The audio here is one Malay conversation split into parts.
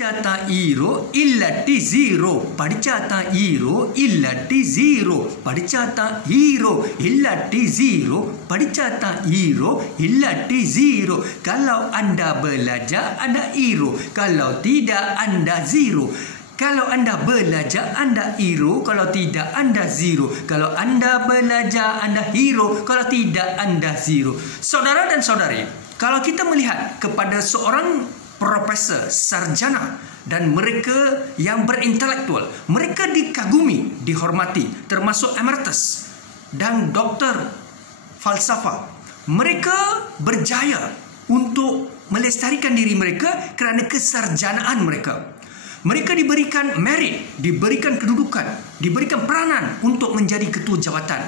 Padicata iro illati zero. Padicata iro illati zero. Padicata iro illati zero. Padicata iro illati zero. Kalau anda belajar, anda iro. Kalau tidak, anda zero. Kalau anda belajar, anda hero. Kalau tidak, anda zero. Kalau anda belajar, anda hero. Kalau tidak, anda zero. Saudara dan saudari, kalau kita melihat kepada seorang profesor, sarjana dan mereka yang berintelektual, mereka dikagumi, dihormati, termasuk emeritus dan doktor falsafah. Mereka berjaya untuk melestarikan diri mereka kerana kesarjanaan mereka. Mereka diberikan merit, diberikan kedudukan, diberikan peranan untuk menjadi ketua jawatan.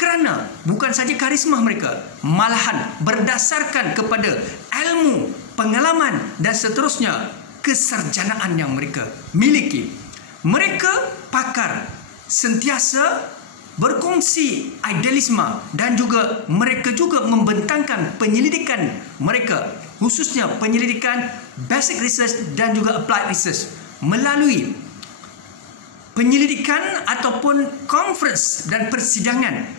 Kerana bukan saja karisma mereka, malahan berdasarkan kepada ilmu, pengalaman dan seterusnya kesarjanaan yang mereka miliki. Mereka pakar, sentiasa berkongsi idealisme dan juga mereka juga membentangkan penyelidikan mereka, khususnya penyelidikan basic research dan juga applied research melalui penyelidikan ataupun conference dan persidangan.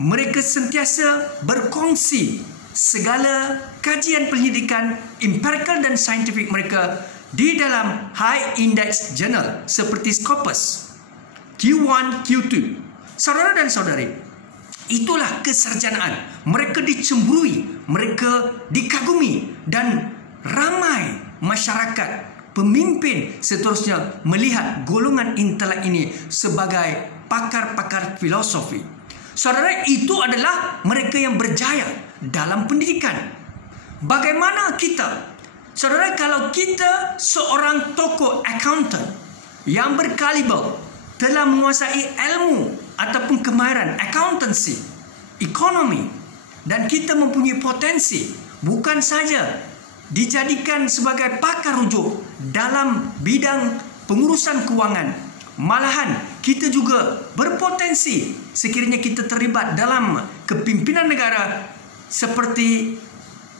Mereka sentiasa berkongsi segala kajian penyelidikan empirical dan saintifik mereka di dalam high index journal seperti Scopus, Q1, Q2. Saudara dan saudari, itulah kesarjanaan. Mereka dicemburui, mereka dikagumi dan ramai masyarakat, pemimpin seterusnya melihat golongan intelek ini sebagai pakar-pakar filosofi. Saudara, itu adalah mereka yang berjaya dalam pendidikan. Bagaimana kita? Saudara, kalau kita seorang tokoh accountant yang berkaliber, telah menguasai ilmu ataupun kemahiran accountancy, ekonomi, dan kita mempunyai potensi bukan saja dijadikan sebagai pakar rujuk dalam bidang pengurusan kewangan, malahan kita juga berpotensi sekiranya kita terlibat dalam kepimpinan negara, seperti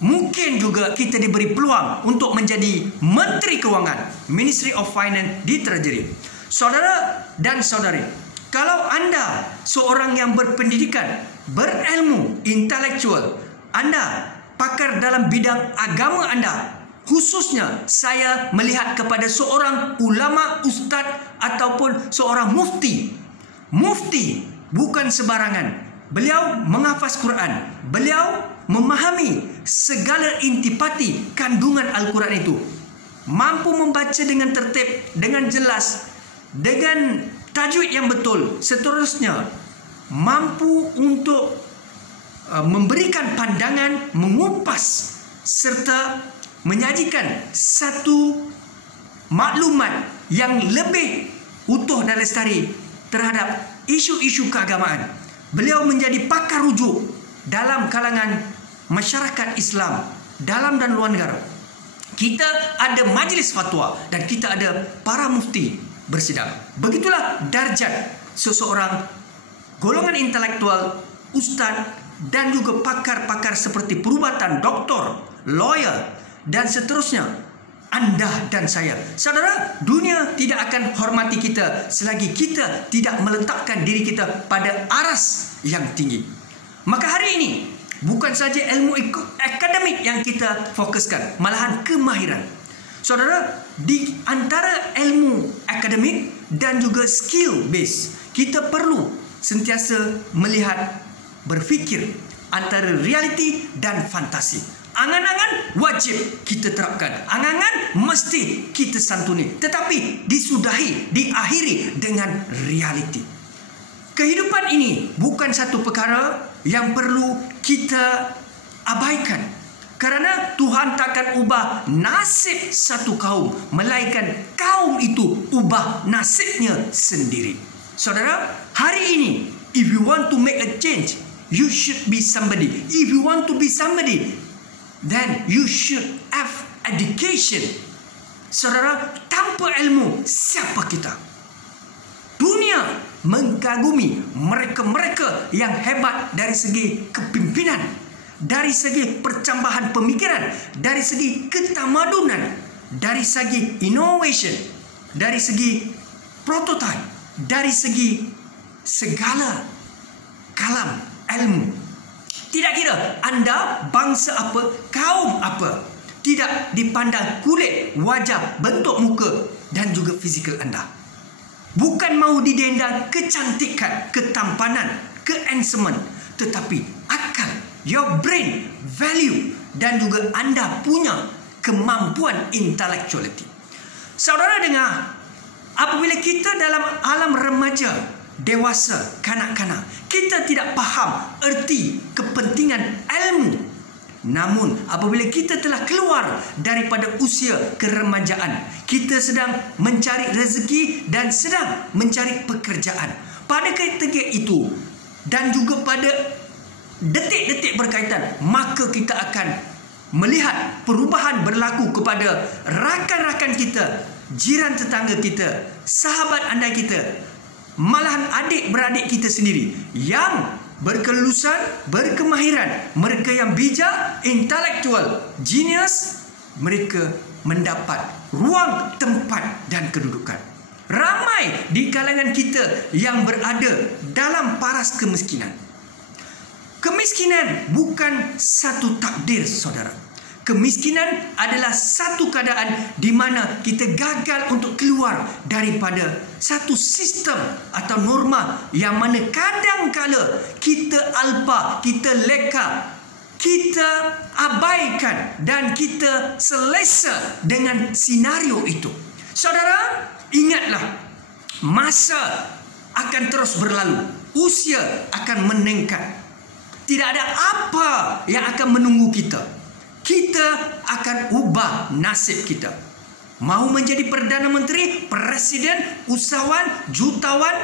mungkin juga kita diberi peluang untuk menjadi Menteri Kewangan, Ministry of Finance di Treasury. Saudara dan saudari, kalau anda seorang yang berpendidikan, berilmu, intelektual, anda pakar dalam bidang agama anda, khususnya saya melihat kepada seorang ulama, ustaz ataupun seorang mufti. Mufti bukan sembarangan. Beliau menghafaz Quran. Beliau memahami segala intipati kandungan Al-Quran itu. Mampu membaca dengan tertib, dengan jelas, dengan tajwid yang betul. Seterusnya, mampu untuk memberikan pandangan, mengupas serta menyajikan satu maklumat yang lebih utuh dan lestari terhadap isu-isu keagamaan. Beliau menjadi pakar rujuk dalam kalangan masyarakat Islam dalam dan luar negara. Kita ada majlis fatwa dan kita ada para mufti bersidang. Begitulah darjat seseorang golongan intelektual, ustaz dan juga pakar-pakar seperti perubatan, doktor, lawyer dan seterusnya. Anda dan saya, saudara, dunia tidak akan hormati kita selagi kita tidak meletakkan diri kita pada aras yang tinggi. Maka hari ini bukan saja ilmu akademik yang kita fokuskan, malahan kemahiran. Saudara, di antara ilmu akademik dan juga skill base, kita perlu sentiasa melihat, berfikir antara realiti dan fantasi. Angan-angan wajib kita terapkan. Angan-angan mesti kita santuni. Tetapi disudahi, diakhiri dengan realiti. Kehidupan ini bukan satu perkara yang perlu kita abaikan. Kerana Tuhan takkan ubah nasib satu kaum, melainkan kaum itu ubah nasibnya sendiri. Saudara, hari ini, if you want to make a change, you should be somebody. If you want to be somebody, then you should have education. Saudara, tanpa ilmu, siapa kita? Dunia mengagumi mereka-mereka yang hebat dari segi kepimpinan, dari segi percambahan pemikiran, dari segi ketamadunan. dari segi innovation, dari segi prototype, dari segi segala kalam ilmu. Tidak kira anda bangsa apa, kaum apa, tidak dipandang kulit, wajah, bentuk muka dan juga fizikal anda. Bukan mahu didendang kecantikan, ketampanan, kehansomeman, tetapi akal, your brain, value dan juga anda punya kemampuan intellectuality. Saudara dengar, apabila kita dalam alam remaja, dewasa, kanak-kanak, kita tidak faham erti kepentingan ilmu. Namun apabila kita telah keluar daripada usia keremajaan, kita sedang mencari rezeki dan sedang mencari pekerjaan. Pada ketika itu dan juga pada detik-detik berkaitan, maka kita akan melihat perubahan berlaku kepada rakan-rakan kita, jiran tetangga kita, sahabat anda kita, malahan adik-beradik kita sendiri yang berkelulusan, berkemahiran, mereka yang bijak, intelektual, genius, mereka mendapat ruang, tempat dan kedudukan. Ramai di kalangan kita yang berada dalam paras kemiskinan. Kemiskinan bukan satu takdir, saudara. Kemiskinan adalah satu keadaan di mana kita gagal untuk keluar daripada satu sistem atau norma yang mana kadang-kala kita alpa, kita leka, kita abaikan dan kita selesa dengan senario itu. Saudara, ingatlah, masa akan terus berlalu, usia akan meningkat. Tidak ada apa yang akan menunggu kita. Kita akan ubah nasib kita. Mahu menjadi Perdana Menteri, Presiden, usahawan, jutawan,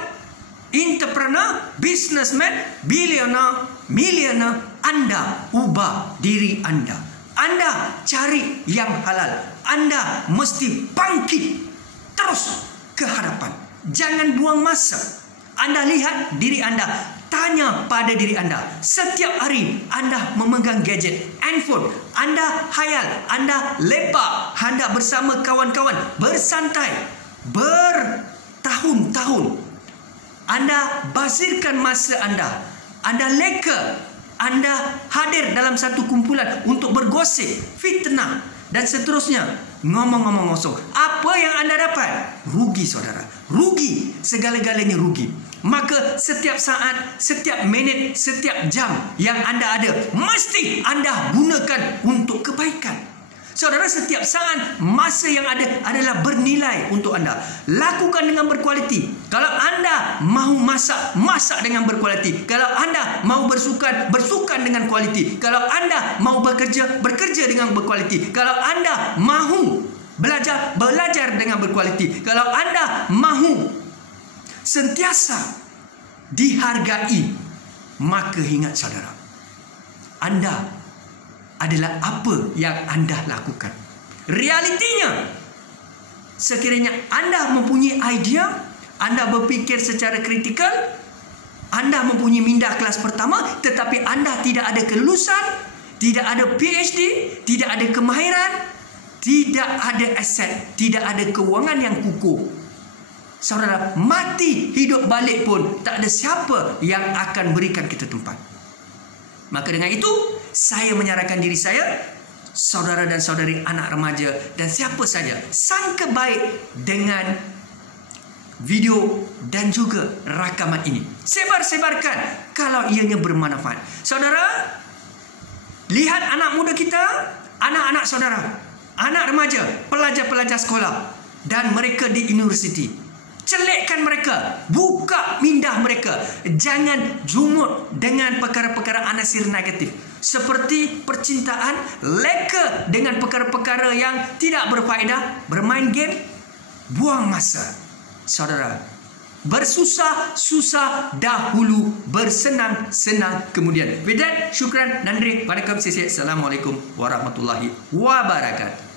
entrepreneur, businessman, billionaire, millionaire, anda ubah diri anda. Anda cari yang halal. Anda mesti bangkit terus ke hadapan. Jangan buang masa. Anda lihat diri anda. Tanya pada diri anda, setiap hari anda memegang gadget, handphone, anda hayal, anda lepak, anda bersama kawan-kawan, bersantai, bertahun-tahun. Anda bazirkan masa anda, anda leka, anda hadir dalam satu kumpulan untuk bergosip, fitnah dan seterusnya. Ngomong-ngomong kosong. Apa yang anda dapat? Rugi, saudara. Rugi. Segala-galanya rugi. Maka setiap saat, setiap minit, setiap jam yang anda ada, mesti anda gunakan untuk kebaikan. Saudara, setiap saat, masa yang ada adalah bernilai untuk anda. Lakukan dengan berkualiti. Kalau anda mahu masak, masak dengan berkualiti. Kalau anda mahu bersukan, bersukan dengan kualiti. Kalau anda mahu bekerja, bekerja dengan berkualiti. Kalau anda mahu belajar, belajar dengan berkualiti. Kalau anda mahu sentiasa dihargai, maka ingat saudara, anda adalah apa yang anda lakukan. Realitinya, sekiranya anda mempunyai idea, anda berfikir secara kritikal, anda mempunyai minda kelas pertama, tetapi anda tidak ada kelulusan, tidak ada PhD, tidak ada kemahiran, tidak ada aset, tidak ada kewangan yang kukuh, saudara, mati hidup balik pun tak ada siapa yang akan berikan kita tempat. Maka dengan itu, saya menyarankan diri saya, saudara dan saudari anak remaja dan siapa saja, sangka baik dengan video dan juga rakaman ini. Sebar-sebarkan kalau ianya bermanfaat. Saudara, lihat anak muda kita, anak-anak saudara, anak remaja, pelajar-pelajar sekolah dan mereka di universiti. Celikkan mereka, buka minda mereka. Jangan jumut dengan perkara-perkara anasir negatif seperti percintaan, leka dengan perkara-perkara yang tidak berfaedah, bermain game, buang masa. Saudara, bersusah-susah dahulu, bersenang-senang kemudian. With that, syukran, nandri, waalaikumsalam, assalamualaikum warahmatullahi wabarakatuh.